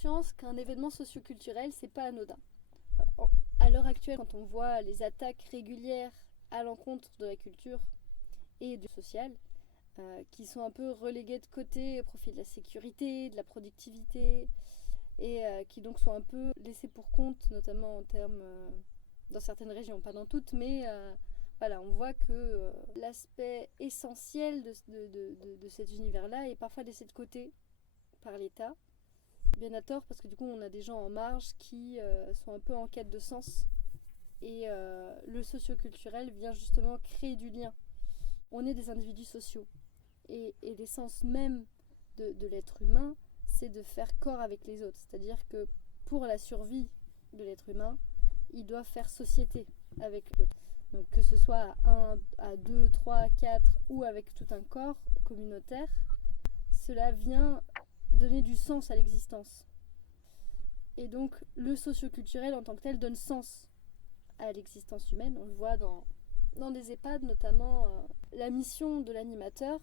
conscience qu'un événement socioculturel, c'est pas anodin. À l'heure actuelle, quand on voit les attaques régulières à l'encontre de la culture et du social, qui sont un peu reléguées de côté au profit de la sécurité, de la productivité, et qui donc sont un peu laissées pour compte, notamment en termes dans certaines régions, pas dans toutes, mais voilà, on voit que l'aspect essentiel de cet univers-là est parfois laissé de côté par l'État, bien à tort, parce que du coup on a des gens en marge qui sont un peu en quête de sens, et le socioculturel vient justement créer du lien. On est des individus sociaux, et l'essence même de l'être humain, c'est de faire corps avec les autres, c'est-à-dire que pour la survie de l'être humain, il doit faire société avec l'autre. Donc que ce soit à 1, à 2, 3, 4 ou avec tout un corps communautaire, cela vient donner du sens à l'existence. Et donc le socioculturel en tant que tel donne sens à l'existence humaine. On le voit dans des EHPAD, notamment la mission de l'animateur,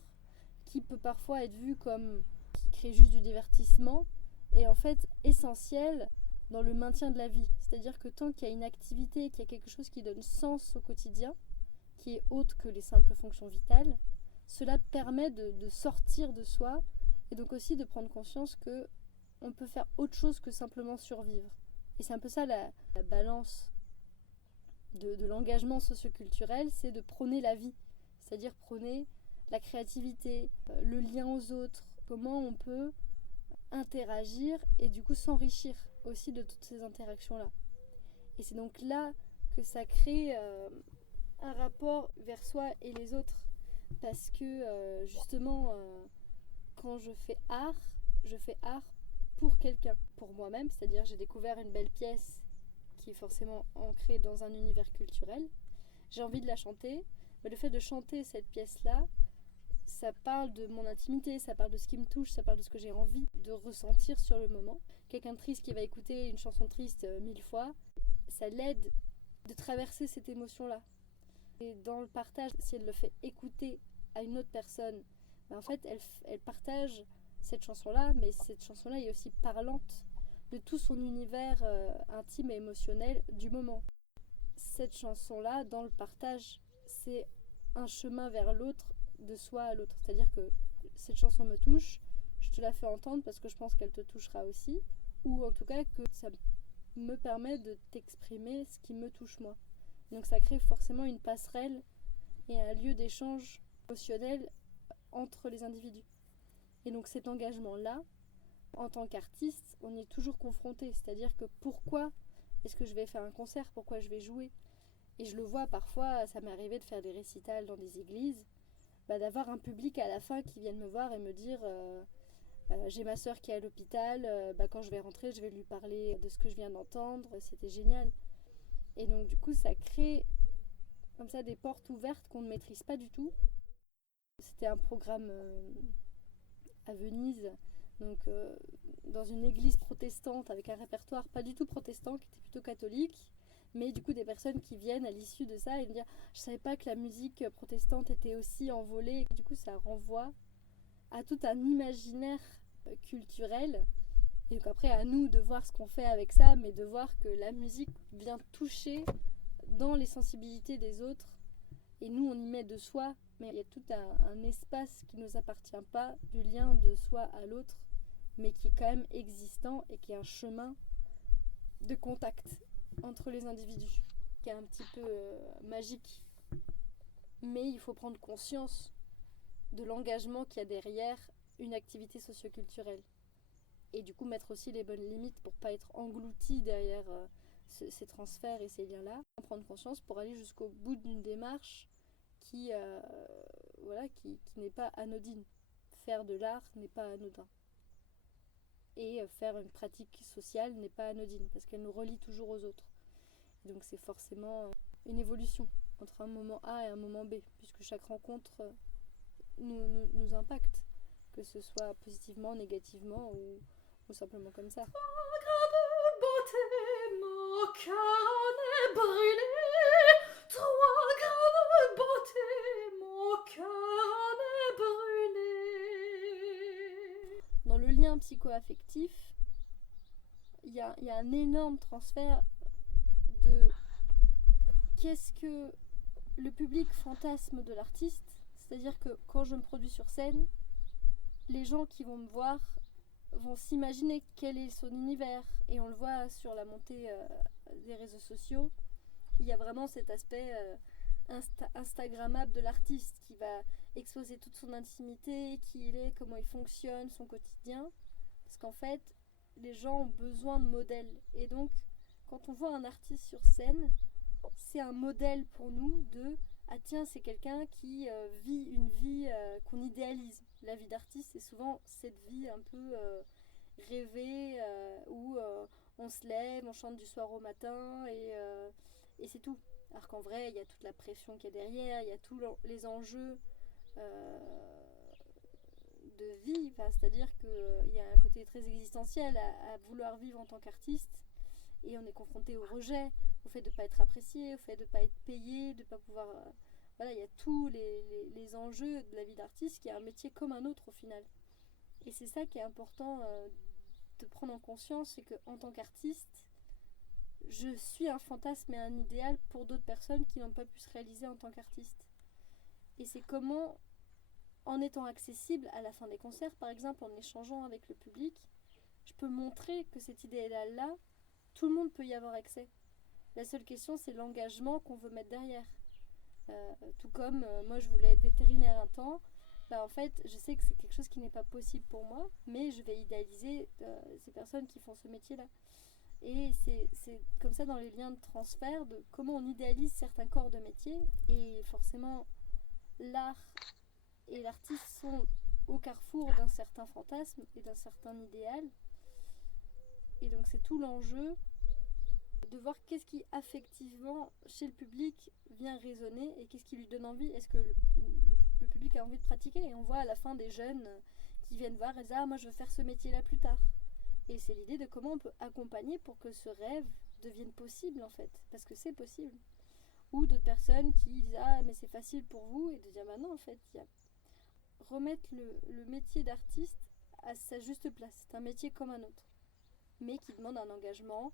qui peut parfois être vue comme qui crée juste du divertissement, est en fait essentielle dans le maintien de la vie. C'est-à-dire que tant qu'il y a une activité, qu'il y a quelque chose qui donne sens au quotidien, qui est autre que les simples fonctions vitales, cela permet de sortir de soi, et donc aussi de prendre conscience que on peut faire autre chose que simplement survivre. Et c'est un peu ça la balance de l'engagement socioculturel, c'est de prôner la vie, c'est-à-dire prôner la créativité, le lien aux autres, comment on peut interagir et du coup s'enrichir aussi de toutes ces interactions-là. Et c'est donc là que ça crée un rapport vers soi et les autres, parce que justement, quand je fais art pour quelqu'un, pour moi-même, c'est-à-dire j'ai découvert une belle pièce qui est forcément ancrée dans un univers culturel, j'ai envie de la chanter, mais le fait de chanter cette pièce-là, ça parle de mon intimité, ça parle de ce qui me touche, ça parle de ce que j'ai envie de ressentir sur le moment. Quelqu'un de triste qui va écouter une chanson triste 1000 fois, ça l'aide de traverser cette émotion-là. Et dans le partage, si elle le fait écouter à une autre personne, ben en fait, elle partage cette chanson-là, mais cette chanson-là est aussi parlante de tout son univers intime et émotionnel du moment. Cette chanson-là, dans le partage, c'est un chemin vers l'autre, de soi à l'autre. C'est-à-dire que cette chanson me touche, je te la fais entendre parce que je pense qu'elle te touchera aussi, ou en tout cas que ça me permet de t'exprimer ce qui me touche moi. Donc ça crée forcément une passerelle et un lieu d'échange émotionnel entre les individus. Et donc cet engagement-là, en tant qu'artiste, on est toujours confronté. C'est-à-dire que pourquoi est-ce que je vais faire un concert, pourquoi je vais jouer? Et je le vois parfois, ça m'est arrivé de faire des récitals dans des églises, d'avoir un public à la fin qui vienne me voir et me dire j'ai ma soeur qui est à l'hôpital, quand je vais rentrer, je vais lui parler de ce que je viens d'entendre, c'était génial. Et donc du coup, ça crée comme ça des portes ouvertes qu'on ne maîtrise pas du tout. C'était un programme à Venise, donc dans une église protestante avec un répertoire pas du tout protestant, qui était plutôt catholique, mais du coup des personnes qui viennent à l'issue de ça et me dire je savais pas que la musique protestante était aussi envolée, et du coup ça renvoie à tout un imaginaire culturel, et donc après à nous de voir ce qu'on fait avec ça, mais de voir que la musique vient toucher dans les sensibilités des autres, et nous on y met de soi, mais il y a tout un espace qui ne nous appartient pas, du lien de soi à l'autre, mais qui est quand même existant et qui est un chemin de contact entre les individus, qui est un petit peu magique. Mais il faut prendre conscience de l'engagement qu'il y a derrière une activité socioculturelle. Et du coup mettre aussi les bonnes limites pour ne pas être englouti derrière ces transferts et ces liens-là. Prendre conscience pour aller jusqu'au bout d'une démarche qui n'est pas anodine. Faire de l'art n'est pas anodin. Et faire une pratique sociale n'est pas anodine, parce qu'elle nous relie toujours aux autres. Et donc c'est forcément une évolution entre un moment A et un moment B, puisque chaque rencontre nous impacte, que ce soit positivement, négativement ou simplement comme ça. Trois grains de beauté, mon cœur est brûlé. Trois grains de beauté, mon cœur est brûlé. Dans le lien psycho-affectif, y a un énorme transfert de qu'est-ce que le public fantasme de l'artiste. C'est-à-dire que quand je me produis sur scène, les gens qui vont me voir vont s'imaginer quel est son univers. Et on le voit sur la montée des réseaux sociaux. Il y a vraiment cet aspect instagrammable de l'artiste qui va exposer toute son intimité, qui il est, comment il fonctionne, son quotidien. Parce qu'en fait, les gens ont besoin de modèles. Et donc, quand on voit un artiste sur scène, c'est un modèle pour nous de « Ah tiens, c'est quelqu'un qui vit une vie qu'on idéalise ». La vie d'artiste, c'est souvent cette vie un peu rêvée où on se lève, on chante du soir au matin et c'est tout. Alors qu'en vrai, il y a toute la pression qu'il y a derrière, il y a tous les enjeux de vie. Enfin, c'est-à-dire qu'il y a un côté très existentiel à vouloir vivre en tant qu'artiste. Et on est confronté au rejet, au fait de ne pas être apprécié, au fait de ne pas être payé, de ne pas pouvoir... voilà, il y a tous les enjeux de la vie d'artiste qui est un métier comme un autre au final. Et c'est ça qui est important de prendre en conscience, c'est qu'en tant qu'artiste, je suis un fantasme et un idéal pour d'autres personnes qui n'ont pas pu se réaliser en tant qu'artiste. Et c'est comment, en étant accessible à la fin des concerts, par exemple, en échangeant avec le public, je peux montrer que cet idéal-là, tout le monde peut y avoir accès. La seule question, c'est l'engagement qu'on veut mettre derrière. Tout comme moi, je voulais être vétérinaire un temps. Bah, en fait, je sais que c'est quelque chose qui n'est pas possible pour moi, mais je vais idéaliser ces personnes qui font ce métier-là. Et c'est comme ça dans les liens de transfert, de comment on idéalise certains corps de métier. Et forcément, l'art et l'artiste sont au carrefour d'un certain fantasme et d'un certain idéal. Et donc c'est tout l'enjeu de voir qu'est-ce qui affectivement chez le public vient résonner et qu'est-ce qui lui donne envie. Est-ce que le public a envie de pratiquer? Et on voit à la fin des jeunes qui viennent voir et disent « Ah, moi je veux faire ce métier-là plus tard ». Et c'est l'idée de comment on peut accompagner pour que ce rêve devienne possible en fait, parce que c'est possible. Ou d'autres personnes qui disent « Ah, mais c'est facile pour vous » et de dire « Bah non, en fait, il y a remettre le métier d'artiste à sa juste place. C'est un métier comme un autre, mais qui demande un engagement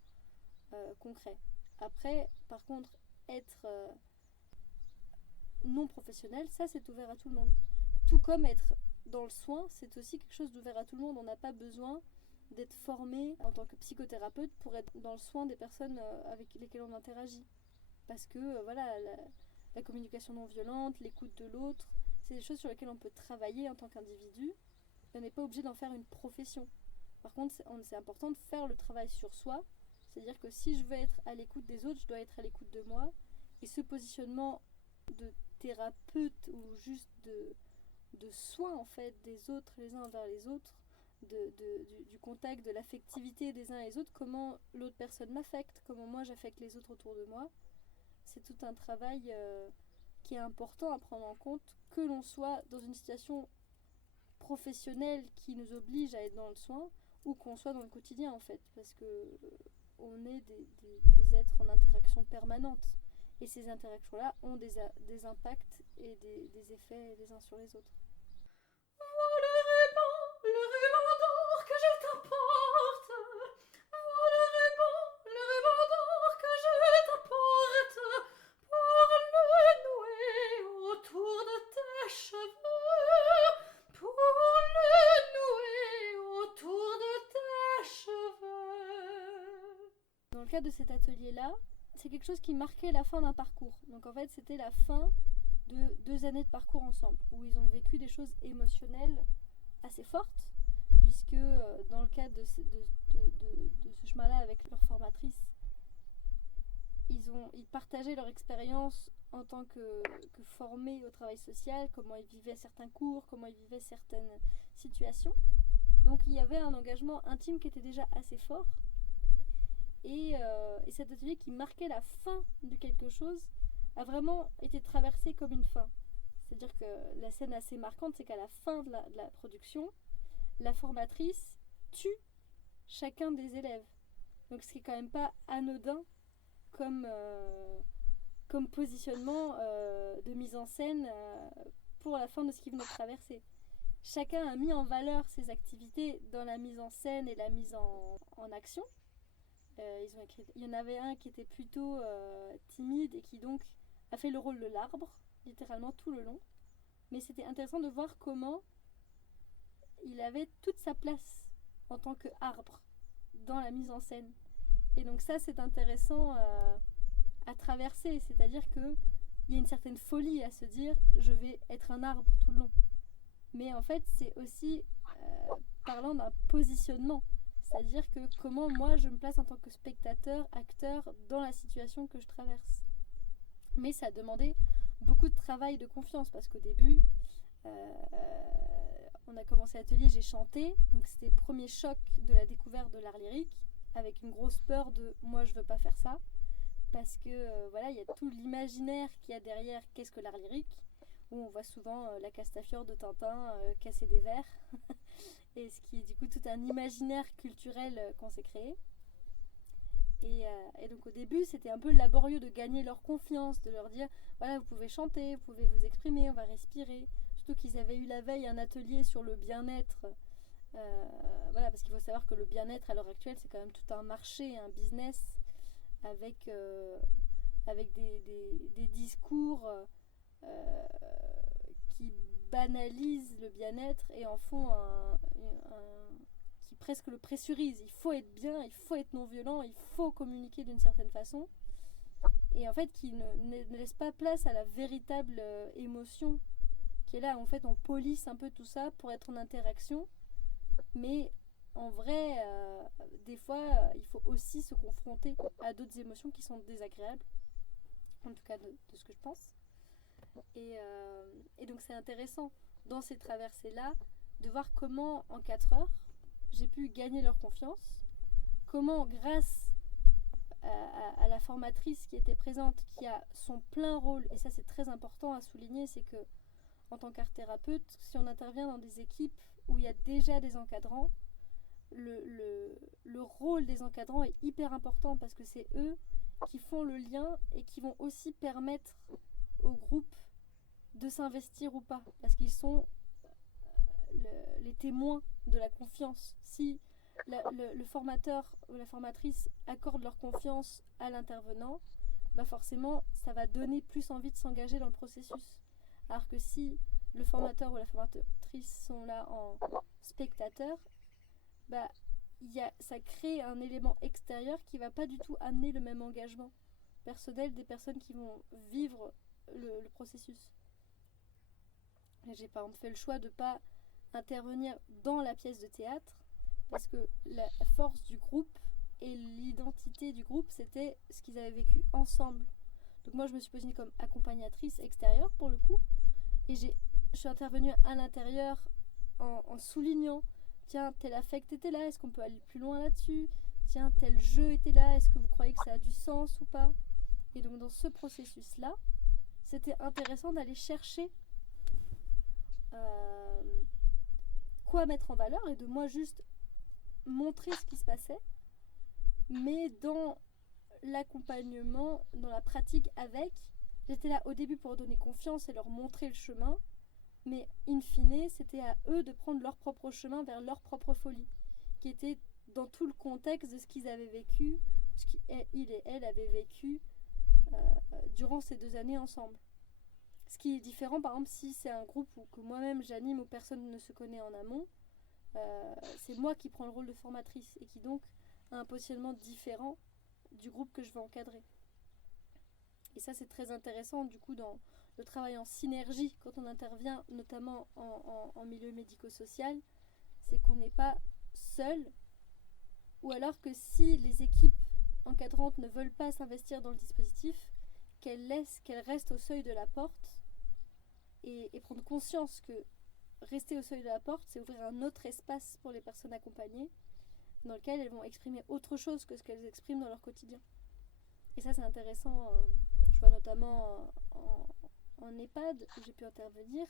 concret. Après, par contre, être non professionnel, ça c'est ouvert à tout le monde. Tout comme être dans le soin, c'est aussi quelque chose d'ouvert à tout le monde. On n'a pas besoin d'être formé en tant que psychothérapeute pour être dans le soin des personnes avec lesquelles on interagit. Parce que voilà, la communication non violente, l'écoute de l'autre, c'est des choses sur lesquelles on peut travailler en tant qu'individu. On n'est pas obligé d'en faire une profession. Par contre, c'est important de faire le travail sur soi. C'est-à-dire que si je veux être à l'écoute des autres, je dois être à l'écoute de moi. Et ce positionnement de thérapeute ou juste de soin en fait des autres les uns envers les autres, du contact, de l'affectivité des uns et des autres, comment l'autre personne m'affecte, comment moi j'affecte les autres autour de moi, c'est tout un travail qui est important à prendre en compte, que l'on soit dans une situation professionnelle qui nous oblige à être dans le soin ou qu'on soit dans le quotidien en fait, parce que on est des êtres en interaction permanente et ces interactions là ont des impacts et des effets les uns sur les autres. Le ruban d'or que je t'apporte, le ruban d'or que je t'apporte, pour le nouer autour de tes cheveux, pour le nouer autour de tes cheveux. Dans le cadre de cet atelier-là, c'est quelque chose qui marquait la fin d'un parcours. Donc en fait, c'était la fin de 2 années de parcours ensemble, où ils ont vécu des choses émotionnelles assez fortes, puisque dans le cadre de ce chemin-là avec leur formatrice, ils partageaient leur expérience en tant que formés au travail social, comment ils vivaient certains cours, comment ils vivaient certaines situations. Donc il y avait un engagement intime qui était déjà assez fort. Et cet atelier qui marquait la fin de quelque chose a vraiment été traversé comme une fin. C'est-à-dire que la scène assez marquante, c'est qu'à la fin de la production, la formatrice tue chacun des élèves. Donc ce qui est quand même pas anodin comme positionnement de mise en scène pour la fin de ce qu'ils venaient de traverser. Chacun a mis en valeur ses activités dans la mise en scène et la mise en action. Il y en avait un qui était plutôt timide et qui donc a fait le rôle de l'arbre, littéralement tout le long. Mais c'était intéressant de voir comment il avait toute sa place en tant qu'arbre dans la mise en scène. Et donc ça, c'est intéressant à traverser, c'est-à-dire qu'il y a une certaine folie à se dire je vais être un arbre tout le long. Mais en fait, c'est aussi parlant d'un positionnement, c'est-à-dire que comment moi je me place en tant que spectateur, acteur dans la situation que je traverse. Mais ça a demandé beaucoup de travail, de confiance, parce qu'au début, on a commencé l'atelier, j'ai chanté, donc c'était le premier choc de la découverte de l'art lyrique, avec une grosse peur de moi je veux pas faire ça, parce que voilà, il y a tout l'imaginaire qu'il y a derrière qu'est-ce que l'art lyrique, où on voit souvent la Castafiore de Tintin casser des verres, et ce qui est du coup tout un imaginaire culturel qu'on s'est créé. Et donc au début, c'était un peu laborieux de gagner leur confiance, de leur dire voilà, vous pouvez chanter, vous pouvez vous exprimer, on va respirer. Surtout qu'ils avaient eu la veille un atelier sur le bien-être. Voilà, parce qu'il faut savoir que le bien-être à l'heure actuelle, c'est quand même tout un marché, un business, avec des discours qui banalisent le bien-être et en font qui presque le pressurisent. Il faut être bien, il faut être non-violent, il faut communiquer d'une certaine façon. Et en fait, qui ne laisse pas place à la véritable émotion qui est là. En fait, on polisse un peu tout ça pour être en interaction. Mais en vrai, des fois, il faut aussi se confronter à d'autres émotions qui sont désagréables. En tout cas, de ce que je pense. Et donc, c'est intéressant, dans ces traversées-là, de voir comment, en 4 heures, j'ai pu gagner leur confiance. Comment, grâce à la formatrice qui était présente, qui a son plein rôle, et ça c'est très important à souligner, c'est que en tant qu'art thérapeute, si on intervient dans des équipes où il y a déjà des encadrants, le rôle des encadrants est hyper important parce que c'est eux qui font le lien et qui vont aussi permettre au groupe de s'investir ou pas, parce qu'ils sont les témoins de la confiance. Si le formateur ou la formatrice accorde leur confiance à l'intervenant, bah forcément ça va donner plus envie de s'engager dans le processus. Alors que si le formateur ou la formatrice sont là en spectateur, bah, ça crée un élément extérieur qui va pas du tout amener le même engagement personnel des personnes qui vont vivre le processus. Et j'ai par exemple fait le choix de ne pas intervenir dans la pièce de théâtre parce que la force du groupe et l'identité du groupe, c'était ce qu'ils avaient vécu ensemble. Donc moi, je me suis positionnée comme accompagnatrice extérieure pour le coup, et je suis intervenue à l'intérieur en soulignant tiens, tel affect était là, est-ce qu'on peut aller plus loin là-dessus? Tiens, tel jeu était là, est-ce que vous croyez que ça a du sens ou pas? Et donc dans ce processus-là, c'était intéressant d'aller chercher quoi mettre en valeur et de moi juste montrer ce qui se passait, mais dans l'accompagnement, dans la pratique avec, j'étais là au début pour donner confiance et leur montrer le chemin, mais in fine, c'était à eux de prendre leur propre chemin vers leur propre folie, qui était dans tout le contexte de ce qu'ils avaient vécu, ce qu'il et elle avaient vécu durant ces 2 années ensemble. Ce qui est différent, par exemple, si c'est un groupe que moi-même j'anime où personne ne se connaît en amont, c'est moi qui prends le rôle de formatrice et qui donc a un positionnement différent du groupe que je vais encadrer. Et ça, c'est très intéressant du coup dans le travail en synergie quand on intervient notamment en milieu médico-social, c'est qu'on n'est pas seul, ou alors que si les équipes encadrantes ne veulent pas s'investir dans le dispositif, qu'elles restent au seuil de la porte et prendre conscience que rester au seuil de la porte, c'est ouvrir un autre espace pour les personnes accompagnées dans lequel elles vont exprimer autre chose que ce qu'elles expriment dans leur quotidien. Et ça, c'est intéressant. Je vois notamment en EHPAD où j'ai pu intervenir.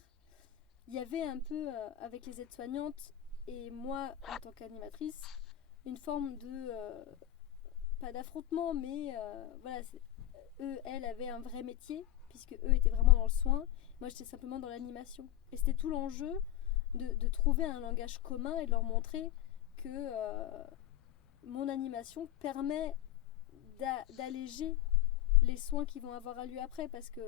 Il y avait un peu, avec les aides-soignantes et moi, en tant qu'animatrice, une forme de... pas d'affrontement, mais voilà, elles avaient un vrai métier, puisque eux étaient vraiment dans le soin. Moi, j'étais simplement dans l'animation. Et c'était tout l'enjeu de trouver un langage commun et de leur montrer que mon animation permet d'alléger les soins qui vont avoir lieu après, parce que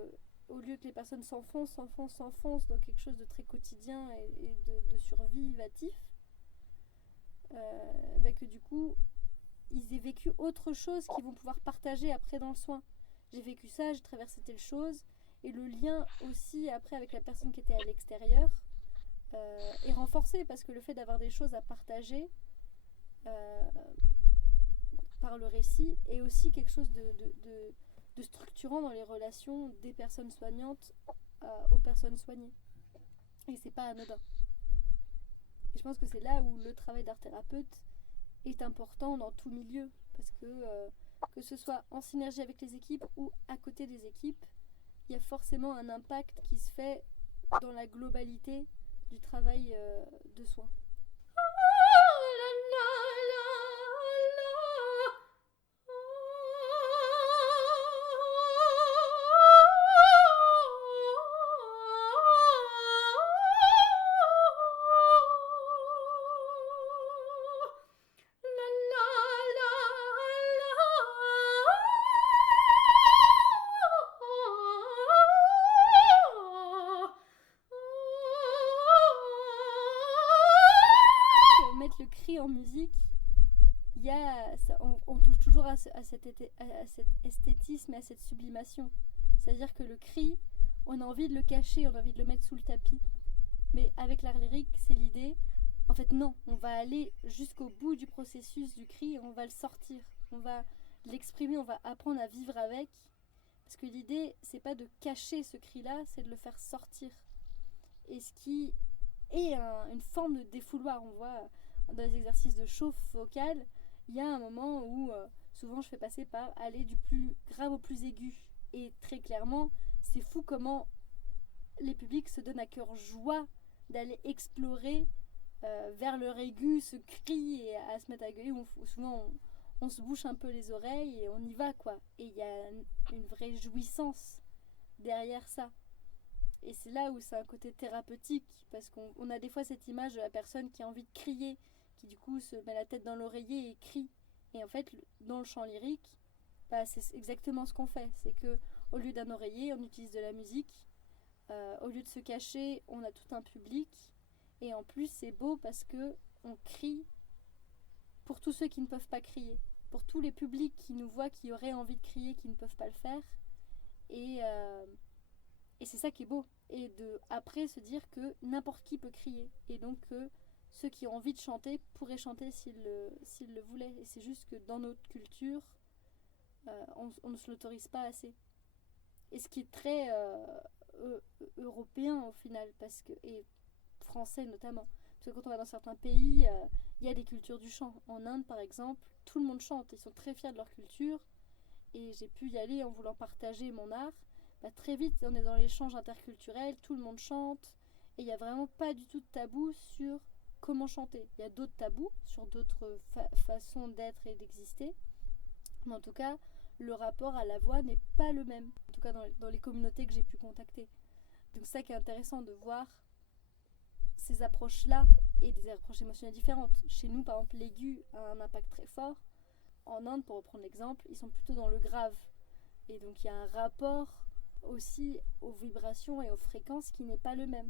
au lieu que les personnes s'enfoncent dans quelque chose de très quotidien et de survivatif, que du coup ils aient vécu autre chose qu'ils vont pouvoir partager après dans le soin. J'ai vécu ça, j'ai traversé telle chose, et le lien aussi après avec la personne qui était à l'extérieur est renforcé, parce que le fait d'avoir des choses à partager par le récit est aussi quelque chose de structurant dans les relations des personnes soignantes aux personnes soignées. Et c'est pas anodin. Et je pense que c'est là où le travail d'art thérapeute est important dans tout milieu, parce que ce soit en synergie avec les équipes ou à côté des équipes, il y a forcément un impact qui se fait dans la globalité du travail de soins. Mettre le cri en musique, on touche toujours à cet esthétisme et à cette sublimation. C'est-à-dire que le cri, on a envie de le cacher, on a envie de le mettre sous le tapis. Mais avec l'art lyrique, c'est l'idée. En fait, non, on va aller jusqu'au bout du processus du cri, on va le sortir, on va l'exprimer, on va apprendre à vivre avec. Parce que l'idée, c'est pas de cacher ce cri-là, c'est de le faire sortir. Et ce qui est une forme de défouloir, on voit dans les exercices de chauffe vocale, il y a un moment où souvent je fais passer par aller du plus grave au plus aigu. Et très clairement, c'est fou comment les publics se donnent à cœur joie d'aller explorer vers leur aigu ce cri et à se mettre à gueuler. Souvent on se bouche un peu les oreilles et on y va, quoi. Et il y a une vraie jouissance derrière ça. Et c'est là où c'est un côté thérapeutique, parce qu'on a des fois cette image de la personne qui a envie de crier, qui du coup se met la tête dans l'oreiller et crie. Et en fait, dans le chant lyrique, c'est exactement ce qu'on fait. C'est que au lieu d'un oreiller, on utilise de la musique. Au lieu de se cacher, on a tout un public. Et en plus, c'est beau parce que on crie pour tous ceux qui ne peuvent pas crier, pour tous les publics qui nous voient, qui auraient envie de crier, qui ne peuvent pas le faire. Et c'est ça qui est beau. Et après se dire que n'importe qui peut crier. Et donc que ceux qui ont envie de chanter pourraient chanter s'ils le voulaient. Et c'est juste que dans notre culture, on ne se l'autorise pas assez. Et ce qui est très européen au final, et français notamment. Parce que quand on va dans certains pays, il y a des cultures du chant. En Inde par exemple, tout le monde chante. Ils sont très fiers de leur culture. Et j'ai pu y aller en voulant partager mon art. Très vite, on est dans l'échange interculturel, tout le monde chante, et il n'y a vraiment pas du tout de tabou sur comment chanter. Il y a d'autres tabous sur d'autres façons d'être et d'exister, mais en tout cas, le rapport à la voix n'est pas le même, en tout cas dans les communautés que j'ai pu contacter. Donc c'est ça qui est intéressant de voir ces approches-là, et des approches émotionnelles différentes. Chez nous, par exemple, l'aigu a un impact très fort. En Inde, pour reprendre l'exemple, ils sont plutôt dans le grave. Et donc il y a un rapport aussi aux vibrations et aux fréquences qui n'est pas le même,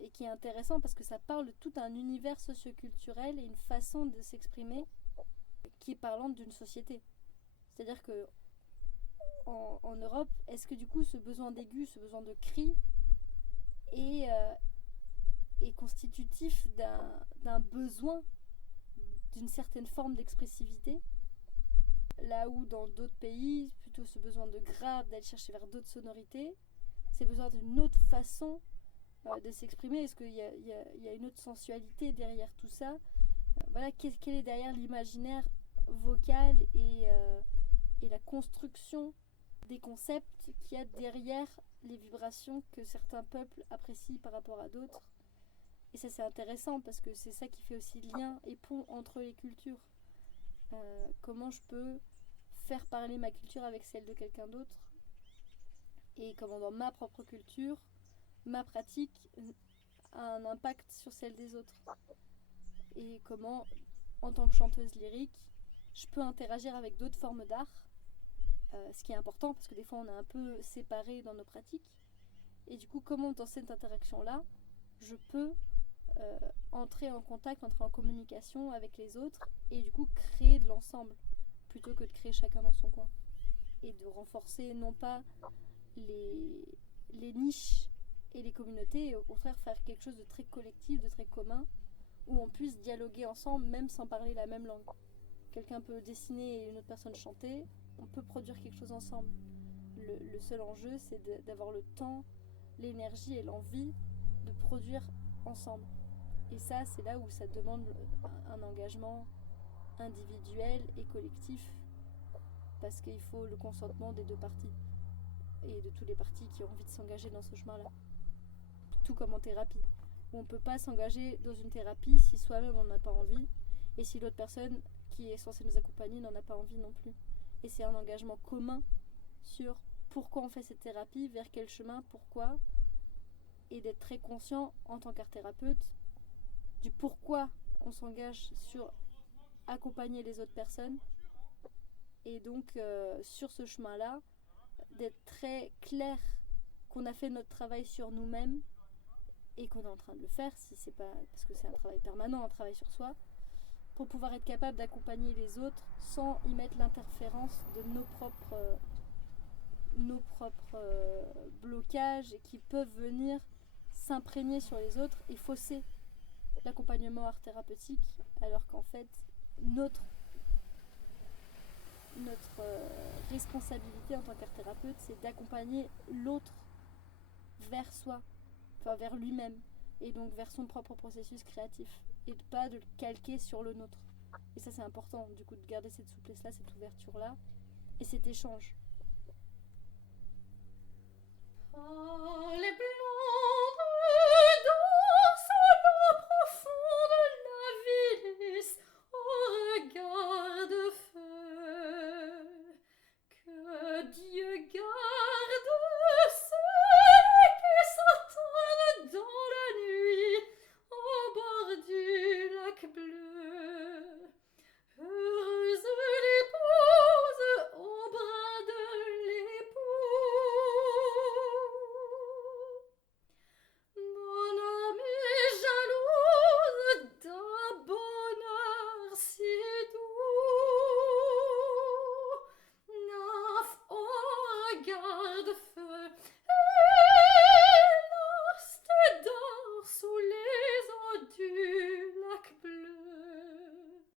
et qui est intéressant parce que ça parle de tout un univers socioculturel et une façon de s'exprimer qui est parlante d'une société. C'est-à-dire que en Europe, est-ce que du coup ce besoin d'aigu, ce besoin de cri est constitutif d'un besoin d'une certaine forme d'expressivité, là où dans d'autres pays, plutôt ce besoin de grave, d'aller chercher vers d'autres sonorités, c'est besoin d'une autre façon de s'exprimer. Est-ce qu'il y a une autre sensualité derrière tout ça? Voilà, quel est derrière l'imaginaire vocal et la construction des concepts qu'il y a derrière les vibrations que certains peuples apprécient par rapport à d'autres. Et ça, c'est intéressant parce que c'est ça qui fait aussi lien et pont entre les cultures. Comment je peux faire parler ma culture avec celle de quelqu'un d'autre, et comment dans ma propre culture, ma pratique a un impact sur celle des autres. Et comment, en tant que chanteuse lyrique, je peux interagir avec d'autres formes d'art, ce qui est important parce que des fois on est un peu séparés dans nos pratiques. Et du coup, comment dans cette interaction-là, je peux entrer en contact, entrer en communication avec les autres et du coup créer de l'ensemble plutôt que de créer chacun dans son coin. Et de renforcer non pas les niches et les communautés, et au contraire faire quelque chose de très collectif, de très commun, où on puisse dialoguer ensemble même sans parler la même langue. Quelqu'un peut dessiner et une autre personne chanter, on peut produire quelque chose ensemble. Le seul enjeu, c'est d'avoir le temps, l'énergie et l'envie de produire ensemble. Et ça, c'est là où ça demande un engagement individuel et collectif, parce qu'il faut le consentement des deux parties et de tous les parties qui ont envie de s'engager dans ce chemin-là. Tout comme en thérapie, où on ne peut pas s'engager dans une thérapie si soi-même on n'a pas envie et si l'autre personne qui est censée nous accompagner n'en a pas envie non plus. Et c'est un engagement commun sur pourquoi on fait cette thérapie, vers quel chemin, pourquoi, et d'être très conscient en tant qu'art thérapeute du pourquoi on s'engage sur accompagner les autres personnes, et donc sur ce chemin-là, d'être très clair qu'on a fait notre travail sur nous-mêmes et qu'on est en train de le faire, si c'est pas parce que c'est un travail permanent, un travail sur soi, pour pouvoir être capable d'accompagner les autres sans y mettre l'interférence de nos propres blocages qui peuvent venir s'imprégner sur les autres et fausser l'accompagnement art thérapeutique, alors qu'en fait notre responsabilité en tant qu'art thérapeute, c'est d'accompagner l'autre vers soi, enfin vers lui-même, et donc vers son propre processus créatif, et pas de le calquer sur le nôtre. Et ça, c'est important, du coup, de garder cette souplesse-là, cette ouverture-là, et cet échange. Les blondes dansent l'eau profonde, la Vénus au regard de feu. Que Dieu garde ceux qui s'attendent dans la nuit au bord du lac bleu. Heureuse l'épouse au bras de l'époux. Mon âme est jalouse d'un bonheur si doux. Nymphe au regard de feu,